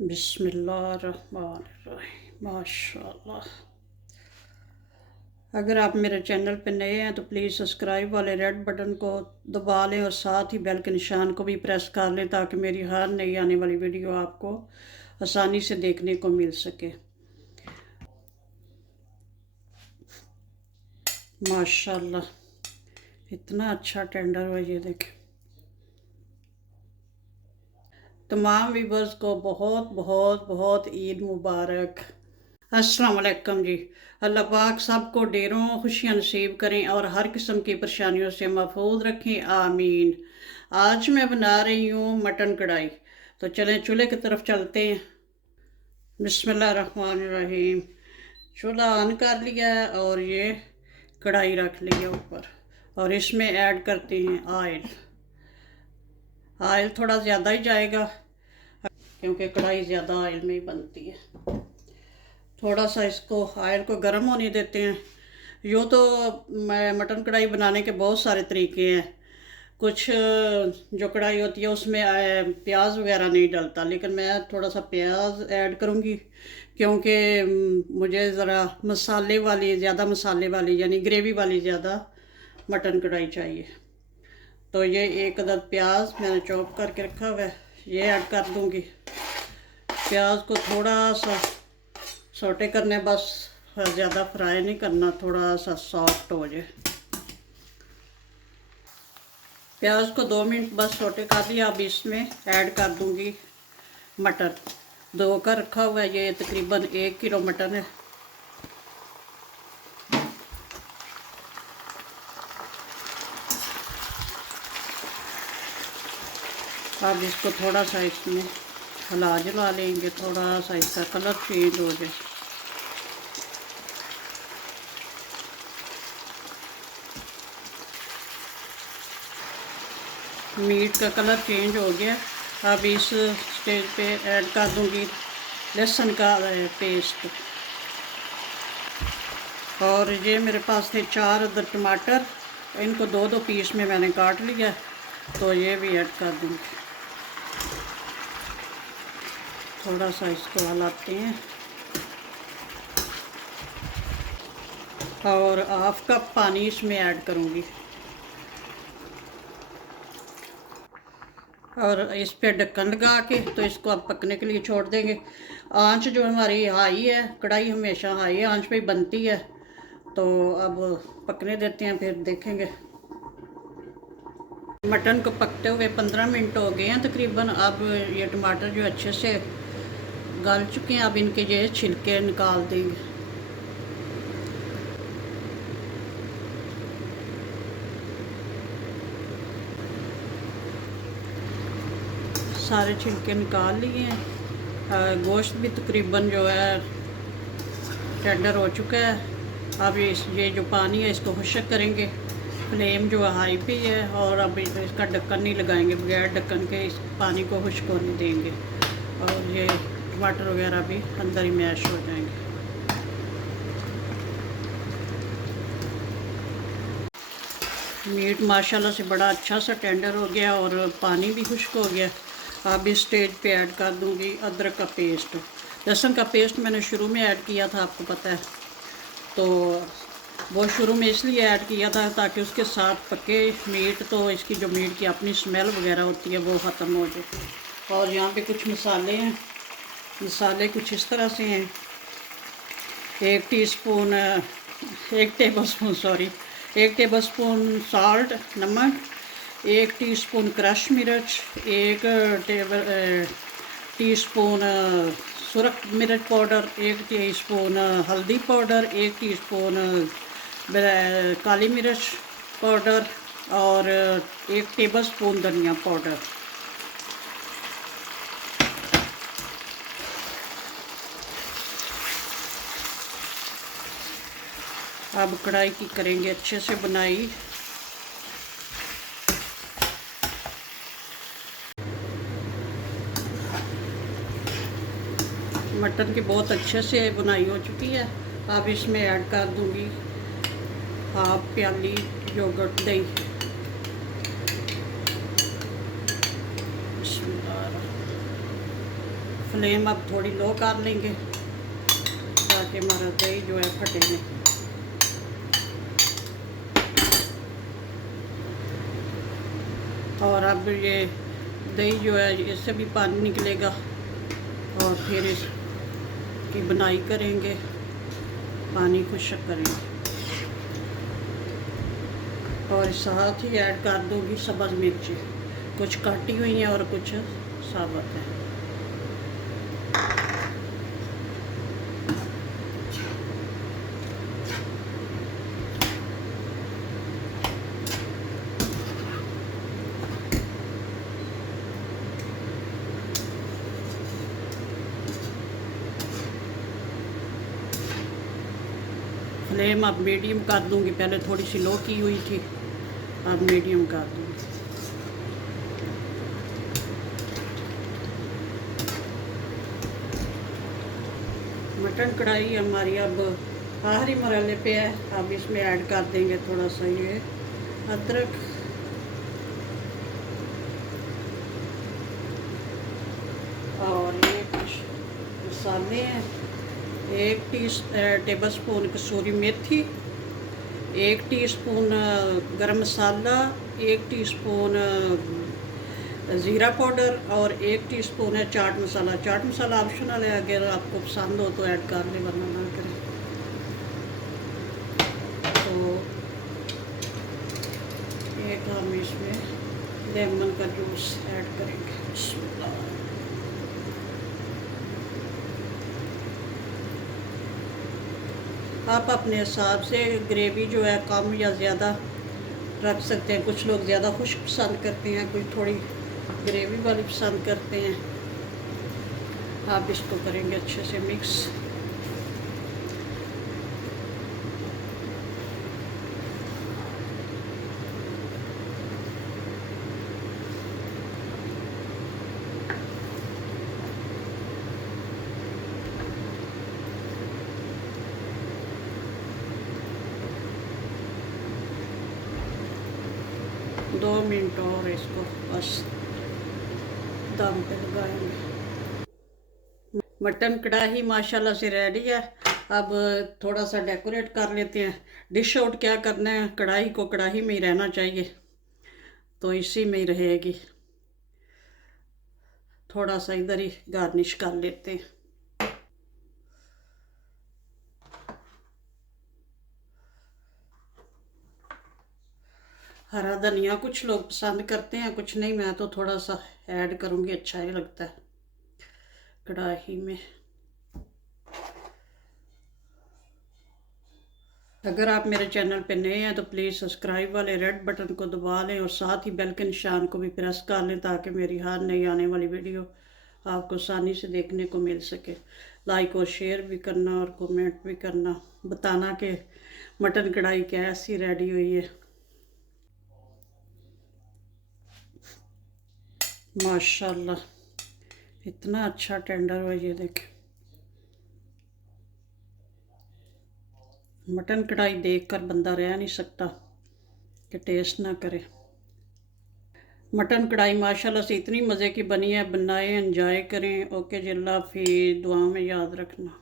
बिस्मिल्लाहिर्रहमानिर्रहीम माशाअल्लाह। अगर आप मेरे चैनल पर नए हैं तो प्लीज़ सब्सक्राइब वाले रेड बटन को दबा लें और साथ ही बेल के निशान को भी प्रेस कर लें ताकि मेरी हर नई आने वाली वीडियो आपको आसानी से देखने को मिल सके। माशाअल्लाह इतना अच्छा टेंडर हुआ, ये देखें। तमाम व्यूअर्स को बहुत बहुत बहुत ईद मुबारक। अस्सलाम वालेकुम जी। अल्लाह पाक सबको ढेरों खुशियाँ नसीब करें और हर किस्म की परेशानियों से महफूज रखें, आमीन। आज मैं बना रही हूँ मटन कढ़ाई, तो चलें चूल्हे की तरफ चलते हैं। बिस्मिल्लाहिर्रहमानिर्रहीम। चूल्हा ऑन कर लिया है और ये कढ़ाई रख ली है ऊपर, और इसमें ऐड करते हैं ऑयल। ऑयल थोड़ा ज़्यादा ही जाएगा क्योंकि कढ़ाई ज़्यादा ऑयल में ही बनती है। थोड़ा सा इसको ऑयल को गर्म होने देते हैं। यूँ तो मटन कढ़ाई बनाने के बहुत सारे तरीके हैं। कुछ जो कढ़ाई होती है उसमें प्याज वगैरह नहीं डलता, लेकिन मैं थोड़ा सा प्याज ऐड करूँगी क्योंकि मुझे ज़रा मसाले वाली, ज़्यादा मसाले वाली यानी ग्रेवी वाली ज़्यादा मटन कढ़ाई चाहिए। तो ये एक अदद प्याज मैंने चॉप करके रखा हुआ है, ये ऐड कर दूँगी। प्याज को थोड़ा सा सोटे करने, बस ज़्यादा फ्राई नहीं करना, थोड़ा सा सॉफ्ट हो जाए। प्याज को 2 मिनट बस सोटे कर दिया। अब इसमें ऐड कर दूंगी मटर। धोकर रखा हुआ है, ये तकरीबन 1 किलो मटन है। अब इसको थोड़ा सा इसमें हिला जुला लेंगे, थोड़ा सा इसका कलर चेंज हो जाए। मीट का कलर चेंज हो गया। अब इस स्टेज पे ऐड कर दूंगी लहसुन का पेस्ट। और ये मेरे पास थे 4 अदद टमाटर, इनको 2-2 पीस में मैंने काट लिया, तो ये भी ऐड कर दूंगी। थोड़ा सा इसको हिलाते हैं और हाफ कप पानी इसमें ऐड करूंगी और इस पे ढक्कन लगा के तो इसको अब पकने के लिए छोड़ देंगे। आंच जो हमारी हाई है, कढ़ाई हमेशा हाई आंच पे ही बनती है, तो अब पकने देते हैं, फिर देखेंगे। मटन को पकते हुए 15 मिनट हो गए हैं तकरीबन। अब ये टमाटर जो अच्छे से गल चुके हैं, अब इनके ये छिलके निकाल देंगे। सारे छिलके निकाल लिए हैं। गोश्त भी तकरीबन जो है टेंडर हो चुका है। अब ये जो पानी है इसको खुश्क करेंगे। फ्लेम जो हाई पे है, और अब इसका ढक्कन नहीं लगाएंगे, बगैर ढक्कन के इस पानी को खुश्क होने देंगे और ये टमाटर वगैरह भी अंदर ही मैश हो जाएंगे। मीट माशाल्लाह से बड़ा अच्छा सा टेंडर हो गया और पानी भी खुश्क हो गया। अब इस स्टेज पे ऐड कर दूंगी अदरक का पेस्ट। लहसुन का पेस्ट मैंने शुरू में ऐड किया था, आपको पता है, तो वो शुरू में इसलिए ऐड किया था ताकि उसके साथ पके मीट, तो इसकी जो मीट की अपनी स्मेल वगैरह होती है वो ख़त्म हो जाए। और यहाँ पे कुछ मसाले हैं। मसाले कुछ इस तरह से हैं। 1 टेबलस्पून सॉल्ट, नमक, 1 टीस्पून क्रश मिर्च, 1 टीस्पून सुरख मिर्च पाउडर, 1 टीस्पून हल्दी पाउडर, 1 टीस्पून काली मिर्च पाउडर और 1 टेबलस्पून धनिया पाउडर। अब कढ़ाई की करेंगे अच्छे से बनाई। मटन की बहुत अच्छे से बुनाई हो चुकी है। अब इसमें ऐड कर दूंगी हाफ प्याली योगर्ट दही। फ्लेम अब थोड़ी लो कर लेंगे ताकि हमारा दही जो है फटे नहीं। और अब ये दही जो है इससे भी पानी निकलेगा और फिर इसकी बनाई करेंगे, पानी खुश्क करेंगे। और साथ ही ऐड कर दूँगी सब्ज़ मिर्ची, कुछ काटी हुई हैं और कुछ साबुत है। फ्लेम अब मीडियम कर दूँगी, पहले थोड़ी सी लो की हुई थी, अब मीडियम कर दूँगी। मटन कढ़ाई हमारी अब आखिरी मरहले पे है। अब इसमें ऐड कर देंगे थोड़ा सा ये अदरक, और ये कुछ मसाले हैं। 1 टेबल स्पून कसूरी मेथी, 1 टीस्पून गरम मसाला, 1 टीस्पून ज़ीरा पाउडर और 1 टीस्पून है चाट मसाला। चाट मसाला ऑप्शनल है, अगर आपको पसंद हो तो ऐड कर लें वरना ना करें। तो एक हम इसमें लेमन का जूस ऐड करेंगे। आप अपने हिसाब से ग्रेवी जो है कम या ज़्यादा रख सकते हैं। कुछ लोग ज़्यादा खुश्क पसंद करते हैं, कुछ थोड़ी ग्रेवी वाली पसंद करते हैं। आप इसको करेंगे अच्छे से मिक्स। दो मिनट और इसको बस दम पे लगाएंगे। मटन कढ़ाई माशाल्लाह से रेडी है। अब थोड़ा सा डेकोरेट कर लेते हैं। डिश आउट क्या करना है, कढ़ाई को कढ़ाई में ही रहना चाहिए, तो इसी में ही रहेगी। थोड़ा सा इधर ही गार्निश कर लेते हैं। हरा धनिया कुछ लोग पसंद करते हैं, कुछ नहीं। मैं तो थोड़ा सा ऐड करूँगी, अच्छा ही लगता है कढ़ाई में। अगर आप मेरे चैनल पे नए हैं तो प्लीज़ सब्सक्राइब वाले रेड बटन को दबा लें और साथ ही बेल के निशान को भी प्रेस कर लें ताकि मेरी हर नई आने वाली वीडियो आपको आसानी से देखने को मिल सके। लाइक और शेयर भी करना और कमेंट भी करना, बताना कि मटन कढ़ाई कैसी रेडी हुई है। माशाल्लाह इतना अच्छा टेंडर हुआ, ये देखें। मटन कढ़ाई देखकर बंदा रह नहीं सकता कि टेस्ट ना करे। मटन कढ़ाई माशाल्लाह से इतनी मज़े की बनी है, बनाएं, एंजॉय करें। ओके जी, अल्लाह हाफिज़, दुआ में याद रखना।